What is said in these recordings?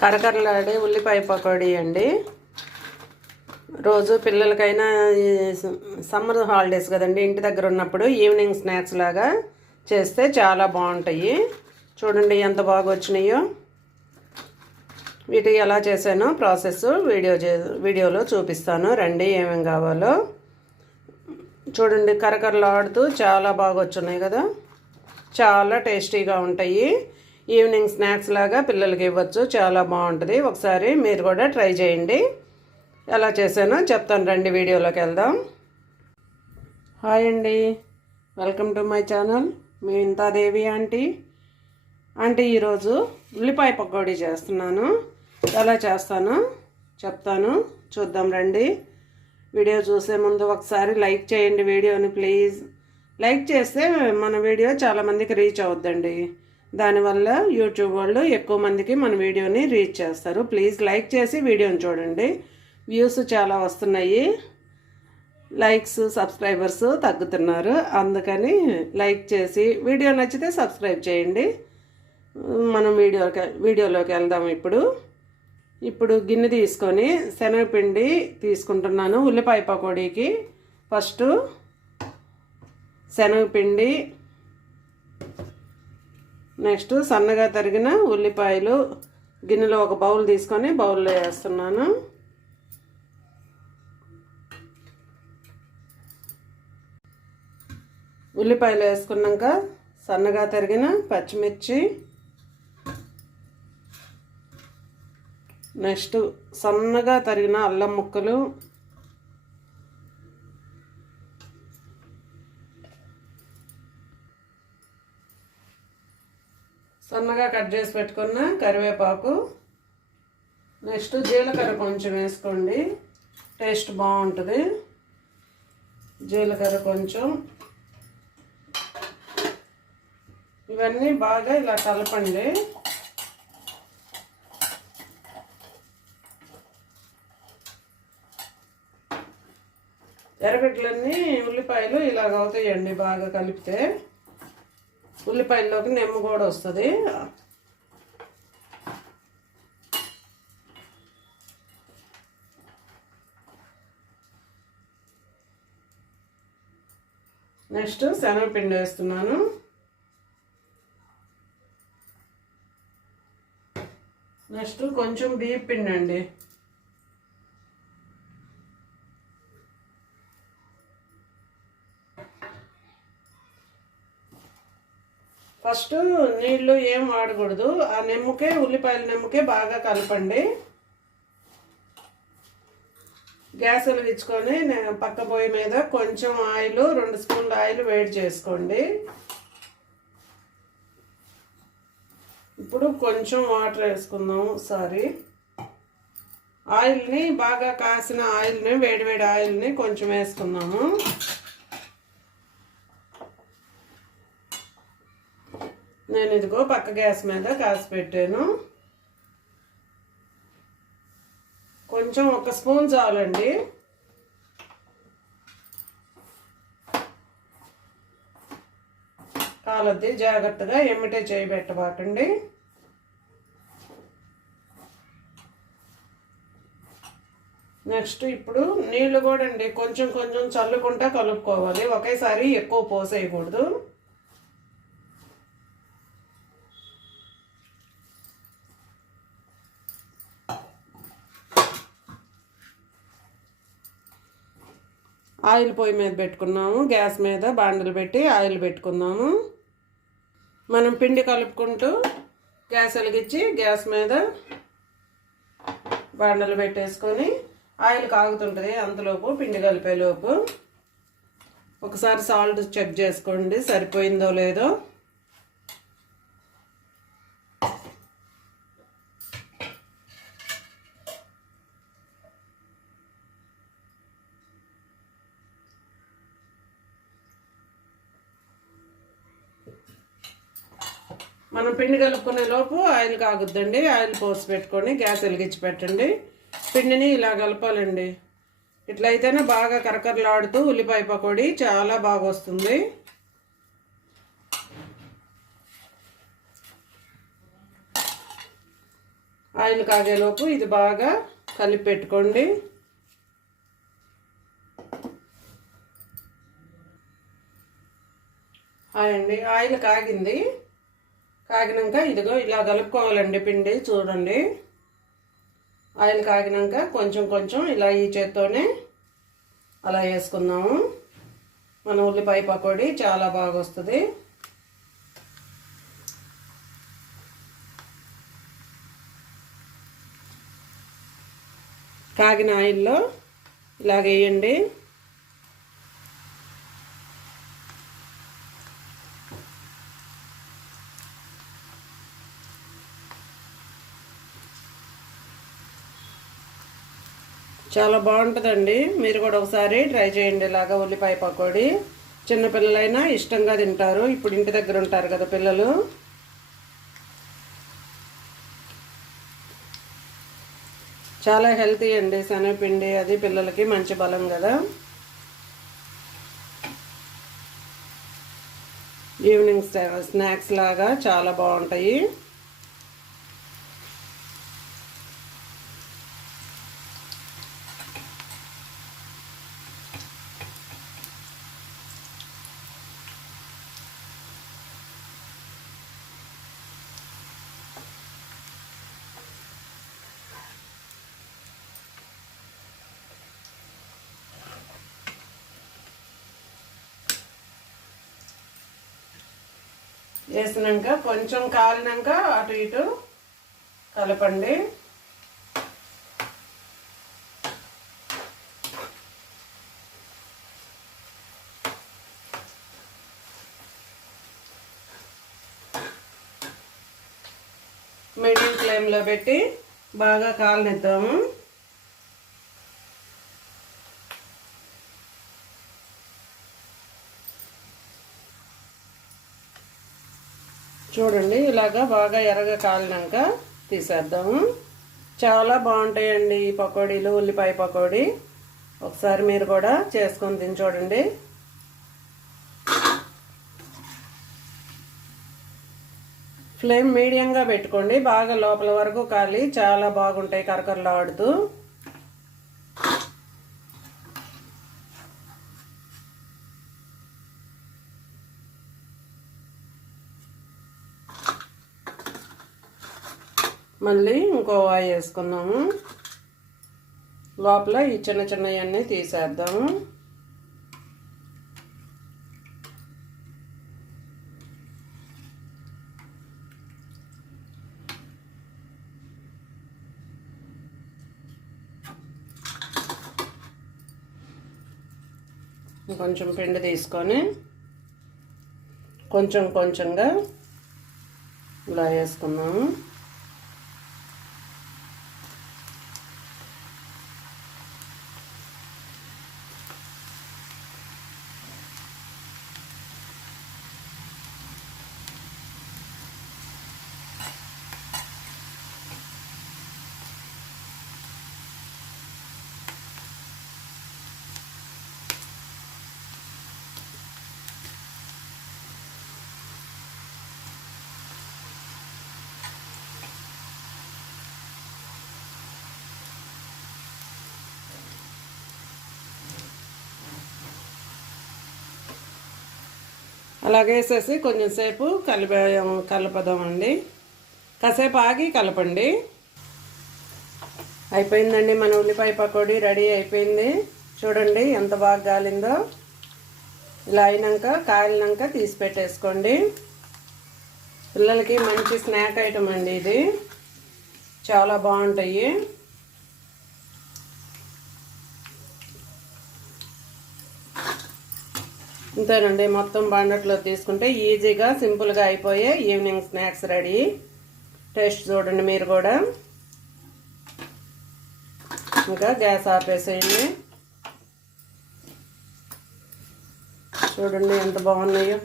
కరకరలాడే ఉల్లిపాయ పకోడీ అండి. రోజు పిల్లలకైనా సమ్మర్ హాలిడేస్ కదండి ఇంటి దగ్గర ఉన్నప్పుడు ఈవినింగ్ స్నాక్స్ లాగా చేస్తే చాలా బాగుంటాయి. చూడండి ఎంత బాగా వచ్చినాయో. వీటికి ఎలా చేశానో ప్రాసెస్ వీడియో చే వీడియోలో చూపిస్తాను. రండి ఏమేమి కావాలో. చూడండి కరకరలాడుతూ చాలా బాగా వచ్చున్నాయి కదా. చాలా టేస్టీగా ఉంటాయి. ఈవినింగ్ స్నాక్స్ లాగా పిల్లలకి ఇవ్వచ్చు. చాలా బాగుంటుంది. ఒకసారి మీరు కూడా ట్రై చేయండి. ఎలా చేశానో చెప్తాను రండి వీడియోలోకి వెళ్దాం. హాయ్ అండి. Welcome to my channel. Me Inthadevi aunty. Aunty ఈరోజు ఉల్లిపాయ పకోడీ చేస్తున్నాను. ఎలా చేస్తానో చెప్తాను. చూద్దాం రండి. వీడియో చూసే ముందు ఒకసారి లైక్ చేయండి వీడియోని ప్లీజ్. లైక్ చేస్తే మన వీడియో చాలామందికి రీచ్ అవుద్దండి. దానివల్ల యూట్యూబ్ వాళ్ళు ఎక్కువ మందికి మన వీడియోని రీచ్ చేస్తారు. ప్లీజ్ లైక్ చేసి వీడియోని చూడండి. వ్యూస్ చాలా వస్తున్నాయి. లైక్స్ సబ్స్క్రైబర్స్ తగ్గుతున్నారు. అందుకని లైక్ చేసి వీడియో నచ్చితే సబ్స్క్రైబ్ చేయండి. మనం వీడియోకి వీడియోలోకి వెళ్దాం ఇప్పుడు. ఇప్పుడు గిన్నె తీసుకొని శనగపిండి తీసుకుంటున్నాను ఉల్లిపాయ పకోడీకి. ఫస్ట్ శనగపిండి నెక్స్ట్ సన్నగా తరిగిన ఉల్లిపాయలు గిన్నెలో ఒక బౌల్ తీసుకొని బౌల్లో వేస్తున్నాను. ఉల్లిపాయలు వేసుకున్నాక సన్నగా తరిగిన పచ్చిమిర్చి. నెక్స్ట్ సన్నగా తరిగిన అల్లం ముక్కలు. సన్నగా కట్ చేసి పెట్టుకున్న కరివేపాకు. నెక్స్ట్ జీలకర్ర కొంచెం వేసుకోండి. టేస్ట్ బాగుంటుంది. జీలకర్ర కొంచెం. ఇవన్నీ బాగా ఇలా కలపండి. ఎర్రగడ్డలన్నీ ఉల్లిపాయలు ఇలాగ అవుతాయండి బాగా కలిపితే. ఉల్లిపాయల్లోకి నిమ్మ కూడా వస్తుంది. నెక్స్ట్ శనగపిండి వేస్తున్నాను. నెక్స్ట్ కొంచెం బియ్య పిండి అండి ఫస్ట్ నీళ్ళు ఏం వాడకూడదు. ఆ నిమ్మకే ఉల్లిపాయల నిమ్మకే బాగా కలపండి. గ్యాస్ వెలిగించుకొని నేను పక్క పొయ్యి మీద కొంచెం ఆయిల్ రెండు స్పూన్ల ఆయిల్ వేడి చేసుకోండి. ఇప్పుడు కొంచెం వాటర్ వేసుకుందాం సారీ ఆయిల్ని బాగా కాసిన ఆయిల్ని వేడివేడి ఆయిల్ని కొంచెం వేసుకుందాము. నేను ఇదిగో పక్క గ్యాస్ మీద కాసి పెట్టాను. కొంచెం ఒక స్పూన్ చాలండి. కాలద్ది జాగ్రత్తగా ఎమ్మిటే చేయి పెట్టబాకండి. నెక్స్ట్ ఇప్పుడు నీళ్ళు కూడా అండి కొంచెం కొంచెం చల్లుకుంటా కలుపుకోవాలి. ఒకేసారి ఎక్కువ పోసేయకూడదు. ఆయిల్ పొయ్యి మీద పెట్టుకున్నాము గ్యాస్ మీద బాండలు పెట్టి ఆయిల్ పెట్టుకున్నాము. మనం పిండి కలుపుకుంటూ గ్యాస్ వెలిగించి గ్యాస్ మీద బాండలు పెట్టేసుకొని ఆయిల్ కాగుతుంటుంది అంతలోపు పిండి కలిపేలోపు. ఒకసారి సాల్ట్ చెక్ చేసుకోండి సరిపోయిందో లేదో. మనం పిండి కలుపుకునే లోపు ఆయిల్ కాగుద్దండి. ఆయిల్ పోసి పెట్టుకొని గ్యాస్ వెలిగించి పెట్టండి. పిండిని ఇలా కలపాలండి. ఇట్లయితేనే బాగా కరకరలాడుతూ ఉల్లిపాయ పకోడీ చాలా బాగా వస్తుంది. ఆయిల్ కాగేలోపు ఇది బాగా కలిపి పెట్టుకోండి. అండి ఆయిల్ కాగింది. కాగినాక ఇదిగో ఇలా కలుపుకోవాలండి పిండి చూడండి. ఆయిల్ కాగినాక కొంచెం కొంచెం ఇలా ఈ చేత్తోనే అలా వేసుకుందాము. మన ఉల్లిపాయ పకోడీ చాలా బాగా వస్తుంది కాగిన ఆయిల్లో ఇలాగ వేయండి. చాలా బాగుంటుందండి. మీరు కూడా ఒకసారి ట్రై చేయండి ఇలాగా ఉల్లిపాయ పకోడీ. చిన్నపిల్లలైనా ఇష్టంగా తింటారు. ఇప్పుడు ఇంటి దగ్గర ఉంటారు కదా పిల్లలు. చాలా హెల్తీ అండి శనగపిండి. అది పిల్లలకి మంచి బలం కదా. ఈవినింగ్ స్నాక్స్ లాగా చాలా బాగుంటాయి. వేసినాక కొంచెం కాలినాక అటు ఇటు కలపండి. మీడియం ఫ్లేమ్లో పెట్టి బాగా కాలనిద్దాము. చూడండి ఇలాగా బాగా ఎర్రగా కాలినాక తీసేద్దాము చాలా బాగుంటాయండి ఈ పకోడీలు ఉల్లిపాయ పకోడీ. ఒకసారి మీరు కూడా చేసుకొని తిని చూడండి. ఫ్లేమ్ మీడియంగా పెట్టుకోండి బాగా లోపల వరకు కాలి చాలా బాగుంటాయి కరకరలు మళ్ళీ ఇంకో వాయి వేసుకుందాము లోపల ఈ చిన్న చిన్నవన్నీ తీసేద్దాము కొంచెం పిండి తీసుకొని కొంచెం కొంచెంగా ఇలా వేసుకున్నాము అలాగే వేసేసి కొంచెం సేపు కలిప కలపదామండి. కాసేపు ఆగి కలపండి. అయిపోయిందండి మన ఉల్లిపాయ పకోడీ రెడీ అయిపోయింది. చూడండి ఎంత బాగా కాలిందో ఇలా అయినాక కాలినాక తీసి పెట్టేసుకోండి. పిల్లలకి మంచి స్నాక్ ఐటమ్ అండి ఇది. చాలా బాగుంటాయి. ఇంతేనండి మొత్తం బండట్లో తీసుకుంటే ఈజీగా సింపుల్గా అయిపోయే ఈవినింగ్ స్నాక్స్ రెడీ. టేస్ట్ చూడండి మీరు కూడా. ఇంకా గ్యాస్ ఆపేసేయండి. చూడండి ఎంత బాగున్నాయో.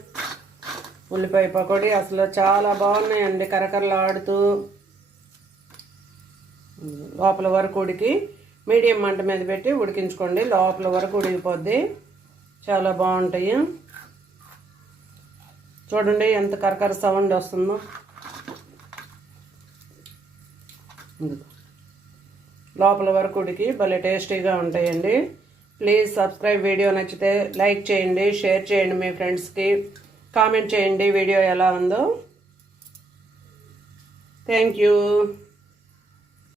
ఉల్లిపాయ పకోడీ అసలు చాలా బాగున్నాయండి కరకరలు ఆడుతూ లోపల వరకు ఉడికి మీడియం మంట మీద పెట్టి ఉడికించుకోండి లోపల వరకు ఉడికిపోద్ది. చాలా బాగుంటాయి. చూడండి ఎంత కరకర సౌండ్ వస్తుందో. లోపల వరకు ఉడికి భలే టేస్టీగా ఉంటాయండి. ప్లీజ్ సబ్స్క్రైబ్ వీడియో నచ్చితే లైక్ చేయండి షేర్ చేయండి మీ ఫ్రెండ్స్కి. కామెంట్ చేయండి వీడియో ఎలా ఉందో. Thank you.